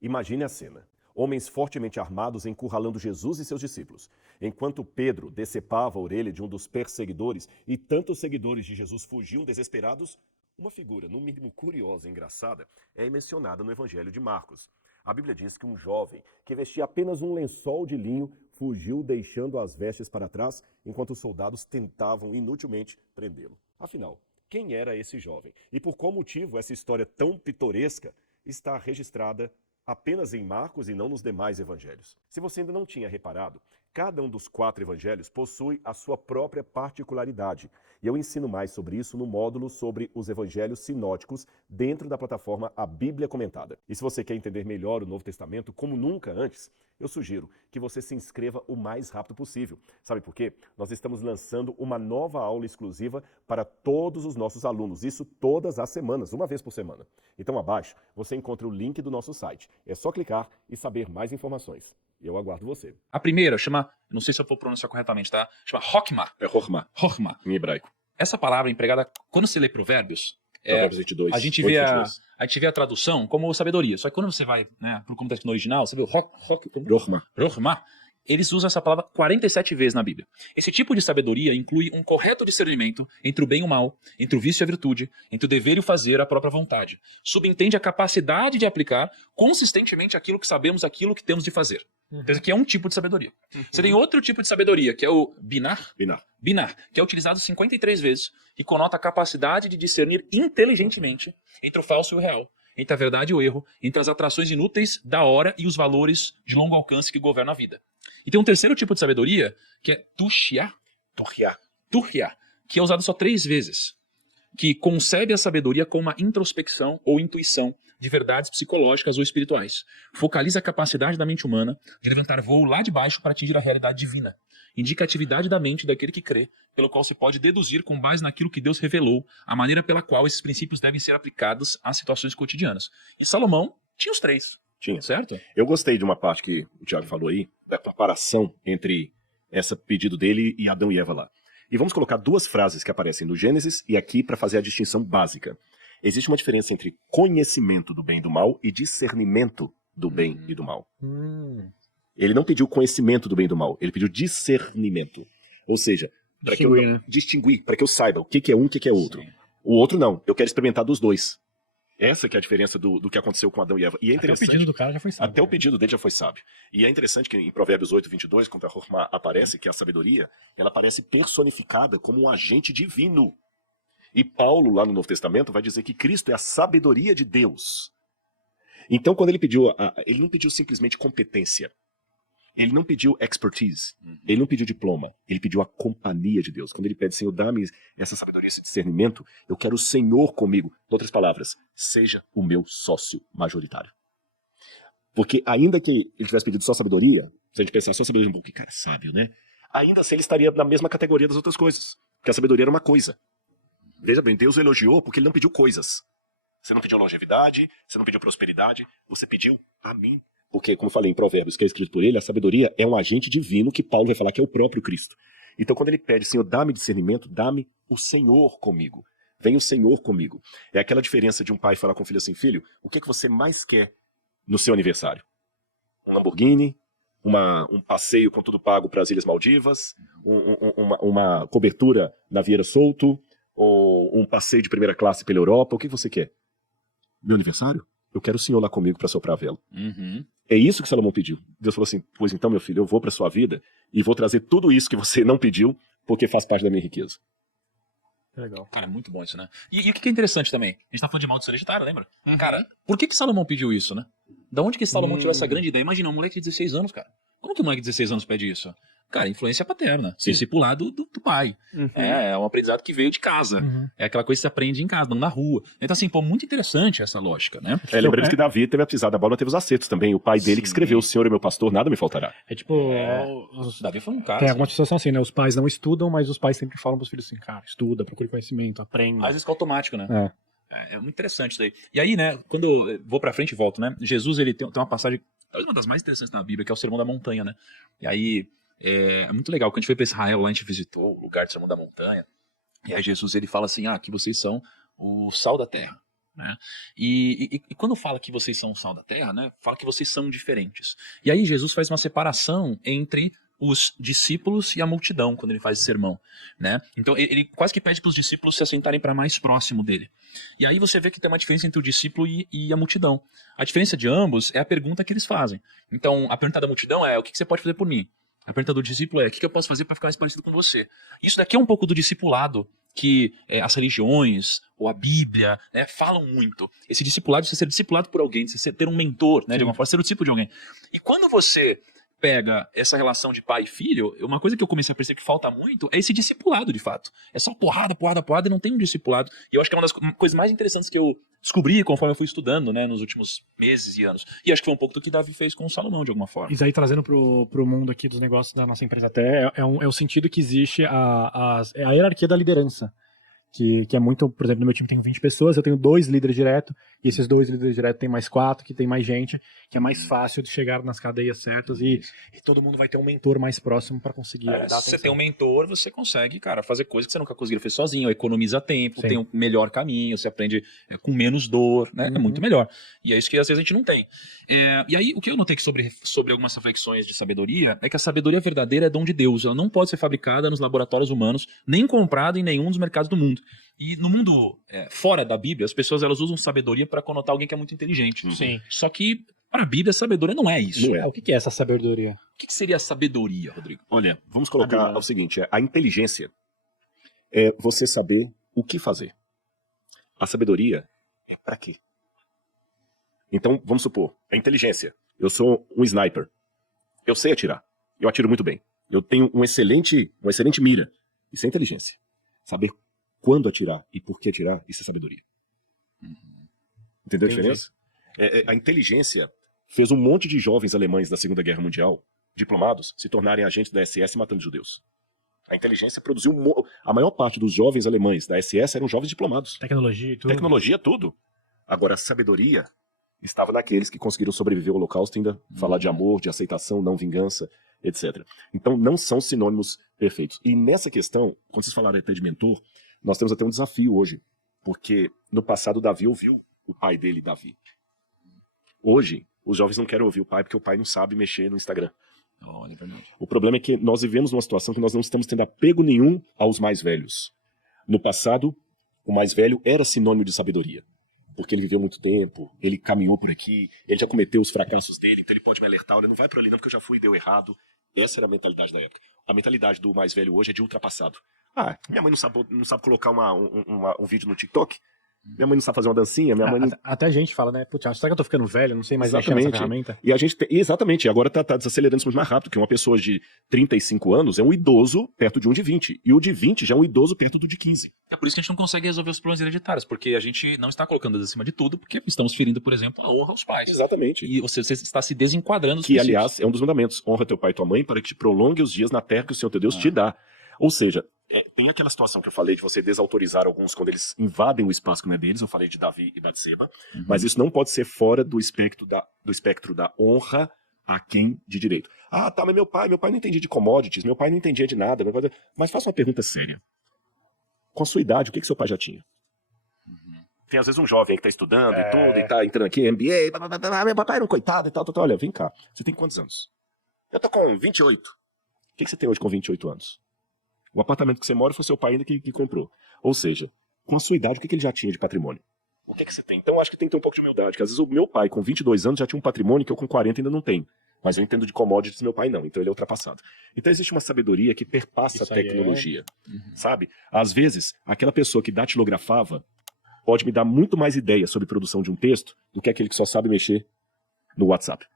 Imagine a cena. Homens fortemente armados encurralando Jesus e seus discípulos. Enquanto Pedro decepava a orelha de um dos perseguidores e tantos seguidores de Jesus fugiam desesperados, uma figura, no mínimo curiosa e engraçada, é mencionada no Evangelho de Marcos. A Bíblia diz que um jovem que vestia apenas um lençol de linho fugiu deixando as vestes para trás, enquanto os soldados tentavam inutilmente prendê-lo. Afinal, quem era esse jovem? E por qual motivo essa história tão pitoresca está registrada apenas em Marcos e não nos demais evangelhos? Se você ainda não tinha reparado, cada um dos 4 evangelhos possui a sua própria particularidade. E eu ensino mais sobre isso no módulo sobre os evangelhos sinóticos dentro da plataforma A Bíblia Comentada. E se você quer entender melhor o Novo Testamento como nunca antes, eu sugiro que você se inscreva o mais rápido possível. Sabe por quê? Nós estamos lançando uma nova aula exclusiva para todos os nossos alunos, isso todas as semanas, uma vez por semana. Então abaixo você encontra o link do nosso site. É só clicar e saber mais informações. Eu aguardo você. A primeira chama, não sei se eu vou pronunciar corretamente, tá? Chama Chokmah. É Chokmah, Chokmah. em hebraico. Essa palavra é empregada, quando você lê Provérbios, Provérbios 22, a gente vê a tradução como sabedoria. Só que quando você vai, né, para o como está no original, você vê o Chokmah. Eles usam essa palavra 47 vezes na Bíblia. Esse tipo de sabedoria inclui um correto discernimento entre o bem e o mal, entre o vício e a virtude, entre o dever e o fazer, a própria vontade. Subentende a capacidade de aplicar consistentemente aquilo que sabemos, aquilo que temos de fazer. Então, esse aqui é um tipo de sabedoria. Você tem outro tipo de sabedoria, que é o binar, que é utilizado 53 vezes e conota a capacidade de discernir inteligentemente entre o falso e o real, entre a verdade e o erro, entre as atrações inúteis da hora e os valores de longo alcance que governam a vida. E tem um terceiro tipo de sabedoria, que é Tushya, que é usado só 3 vezes, que concebe a sabedoria como uma introspecção ou intuição de verdades psicológicas ou espirituais. Focaliza a capacidade da mente humana de levantar voo lá de baixo para atingir a realidade divina. Indica a atividade da mente daquele que crê, pelo qual se pode deduzir, com base naquilo que Deus revelou, a maneira pela qual esses princípios devem ser aplicados às situações cotidianas. E Salomão tinha os 3. Tinha. Certo? Eu gostei de uma parte que o Tiago falou aí, da comparação entre esse pedido dele e Adão e Eva lá. E vamos colocar 2 frases que aparecem no Gênesis e aqui para fazer a distinção básica. Existe uma diferença entre conhecimento do bem e do mal e discernimento do bem e do mal. Ele não pediu conhecimento do bem e do mal, ele pediu discernimento. Ou seja, para que eu distinguir, para que eu saiba o que é um e o que é outro. Sim. O outro não, eu quero experimentar dos 2. Essa que é a diferença do que aconteceu com Adão e Eva. E é interessante, até o pedido do cara já foi sábio. Até o pedido dele já foi sábio. E é interessante que em Provérbios 8, 22, quando a Chokmah aparece, que é a sabedoria, ela aparece personificada como um agente divino. E Paulo, lá no Novo Testamento, vai dizer que Cristo é a sabedoria de Deus. Então, quando ele pediu, ele não pediu simplesmente competência. Ele não pediu expertise. Ele não pediu diploma. Ele pediu a companhia de Deus. Quando ele pede, Senhor, dá-me essa sabedoria, esse discernimento, eu quero o Senhor comigo. Em outras palavras, seja o meu sócio majoritário. Porque ainda que ele tivesse pedido só sabedoria, se a gente pensar só sabedoria, que cara sábio, né? Ainda assim ele estaria na mesma categoria das outras coisas. Porque a sabedoria era uma coisa. Veja bem, Deus o elogiou porque ele não pediu coisas. Você não pediu longevidade, você não pediu prosperidade, você pediu a mim. Porque, como eu falei em Provérbios, que é escrito por ele, a sabedoria é um agente divino que Paulo vai falar que é o próprio Cristo. Então, quando ele pede, Senhor, dá-me discernimento, dá-me o Senhor comigo. Vem o Senhor comigo. É aquela diferença de um pai falar com o filho assim, filho, o que você mais quer no seu aniversário? Um Lamborghini, um passeio com tudo pago para as Ilhas Maldivas, uma cobertura na Vieira Solto, ou um passeio de primeira classe pela Europa, o que você quer? Meu aniversário? Eu quero o Senhor lá comigo para soprar a vela. É isso que Salomão pediu. Deus falou assim, pois então, meu filho, eu vou para sua vida e vou trazer tudo isso que você não pediu, porque faz parte da minha riqueza. Legal. Cara, é muito bom isso, né? E o que é interessante também? A gente tá falando de maldição hereditária, lembra? Cara, por que Salomão pediu isso, né? Da onde que Salomão tirou essa grande ideia? Imagina, um moleque de 16 anos, cara. Como que um moleque de 16 anos pede isso? Cara, influência paterna, ser discipulado do pai. É um aprendizado que veio de casa. É aquela coisa que você aprende em casa, não na rua. Então, assim, pô, muito interessante essa lógica, né? Lembrando que Davi teve a pisada da bola, teve os acertos também. O pai dele que escreveu, o Senhor é meu pastor, nada me faltará. É tipo... Davi foi um cara. Tem algumas situações assim, né? Os pais não estudam, mas os pais sempre falam pros filhos assim, cara, estuda, procure conhecimento, aprenda. Às vezes fica automático, né? É muito interessante isso daí. E aí, né, quando eu vou pra frente e volto, né? Jesus, ele tem uma passagem, talvez uma das mais interessantes na Bíblia, que é o Sermão da Montanha, né? E aí... É muito legal, quando a gente foi para Israel, lá a gente visitou o lugar do Sermão da Montanha, e aí Jesus ele fala assim, que vocês são o sal da terra. né? E quando fala que vocês são o sal da terra, né? Fala que vocês são diferentes. E aí Jesus faz uma separação entre os discípulos e a multidão quando ele faz esse sermão, né? Então ele quase que pede para os discípulos se assentarem para mais próximo dele. E aí você vê que tem uma diferença entre o discípulo e a multidão. A diferença de ambos é a pergunta que eles fazem. Então a pergunta da multidão é: o que você pode fazer por mim? A pergunta do discípulo é: o que eu posso fazer para ficar mais parecido com você? Isso daqui é um pouco do discipulado que as religiões ou a Bíblia, né, falam muito. Esse discipulado de você ser discipulado por alguém, de você ter um mentor, né, de alguma forma, ser o discípulo de alguém. E quando você pega essa relação de pai e filho, uma coisa que eu comecei a perceber que falta muito é esse discipulado, de fato. É só porrada, porrada, porrada, e não tem um discipulado. E eu acho que é uma das coisas mais interessantes que eu descobri conforme eu fui estudando, né, nos últimos meses e anos. E acho que foi um pouco do que Davi fez com o Salomão, de alguma forma. Isso aí, trazendo pro mundo aqui dos negócios da nossa empresa até, é o sentido que existe a hierarquia da liderança. Que é muito, por exemplo, no meu time tem 20 pessoas, eu tenho 2 líderes diretos, e esses 2 líderes diretos tem mais 4, que tem mais gente, que é mais fácil de chegar nas cadeias certas e todo mundo vai ter um mentor mais próximo para conseguir dar atenção. Se você tem um mentor, você consegue, cara, fazer coisas que você nunca conseguiria fazer sozinho, economiza tempo, tem um melhor caminho, você aprende com menos dor, né? É muito melhor. E é isso que às vezes a gente não tem. E aí, o que eu notei sobre algumas reflexões de sabedoria é que a sabedoria verdadeira é dom de Deus, ela não pode ser fabricada nos laboratórios humanos, nem comprada em nenhum dos mercados do mundo. E no mundo fora da Bíblia, as pessoas elas usam sabedoria para conotar alguém que é muito inteligente. Sim. Só que para a Bíblia, sabedoria não é isso. Não é. O que é essa sabedoria? O que seria a sabedoria, Rodrigo? Olha, vamos colocar o seguinte: a inteligência é você saber o que fazer. A sabedoria é para quê? Então, vamos supor, a inteligência. Eu sou um sniper. Eu sei atirar. Eu atiro muito bem. Eu tenho uma excelente mira. Isso é inteligência. Saber quando atirar e por que atirar, isso é sabedoria. Entendeu a diferença? A inteligência fez um monte de jovens alemães da Segunda Guerra Mundial, diplomados, se tornarem agentes da SS matando judeus. A inteligência produziu... A maior parte dos jovens alemães da SS eram jovens diplomados. Tecnologia e tudo. Tecnologia, tudo. Agora, a sabedoria estava naqueles que conseguiram sobreviver ao Holocausto, ainda falar de amor, de aceitação, não vingança, etc. Então, não são sinônimos perfeitos. E nessa questão, quando vocês falaram até de mentor, nós temos até um desafio hoje, porque no passado Davi ouviu o pai dele, Davi. Hoje, os jovens não querem ouvir o pai porque o pai não sabe mexer no Instagram. Olha, é verdade. O problema é que nós vivemos numa situação que nós não estamos tendo apego nenhum aos mais velhos. No passado, o mais velho era sinônimo de sabedoria, porque ele viveu muito tempo, ele caminhou por aqui, ele já cometeu os fracassos dele, então ele pode me alertar: olha, não vai por ali não, porque eu já fui e deu errado. Essa era a mentalidade da época. A mentalidade do mais velho hoje é de ultrapassado. Minha mãe não sabe colocar um vídeo no TikTok? Minha mãe não sabe fazer uma dancinha? Minha mãe não... Até a gente fala, né? Putz, será que eu tô ficando velho? Não sei mais mexer nessa ferramenta. E a gente exatamente, agora tá desacelerando isso muito mais rápido, porque uma pessoa de 35 anos é um idoso perto de um de 20, e o de 20 já é um idoso perto do de 15. É por isso que a gente não consegue resolver os problemas hereditários, porque a gente não está colocando Deus acima de tudo, porque estamos ferindo, por exemplo, a honra aos pais. Exatamente. E você está se desenquadrando dos que, princípios. aliás, é um dos mandamentos: honra teu pai e tua mãe para que te prolongue os dias na terra que o Senhor teu Deus te dá. Ou seja, tem aquela situação que eu falei de você desautorizar alguns quando eles invadem o espaço que não é deles. Eu falei de Davi e Batseba, mas isso não pode ser fora do espectro da honra a quem de direito. Mas meu pai não entendia de commodities, meu pai não entendia de nada. Mas faça uma pergunta séria. Com a sua idade, o que seu pai já tinha? Tem às vezes um jovem que está estudando e tudo, e está entrando aqui, MBA, meu papai era um coitado e tal. Olha, vem cá, você tem quantos anos? Eu tô com 28. O que você tem hoje com 28 anos? O apartamento que você mora foi seu pai ainda que comprou. Ou seja, com a sua idade, o que ele já tinha de patrimônio? O que você tem? Então, acho que tem que ter um pouco de humildade. Porque às vezes o meu pai, com 22 anos, já tinha um patrimônio que eu com 40 ainda não tenho. Mas eu entendo de commodities, meu pai não. Então ele é ultrapassado. Então existe uma sabedoria que perpassa a tecnologia. Sabe? Às vezes, aquela pessoa que datilografava pode me dar muito mais ideia sobre produção de um texto do que aquele que só sabe mexer no WhatsApp.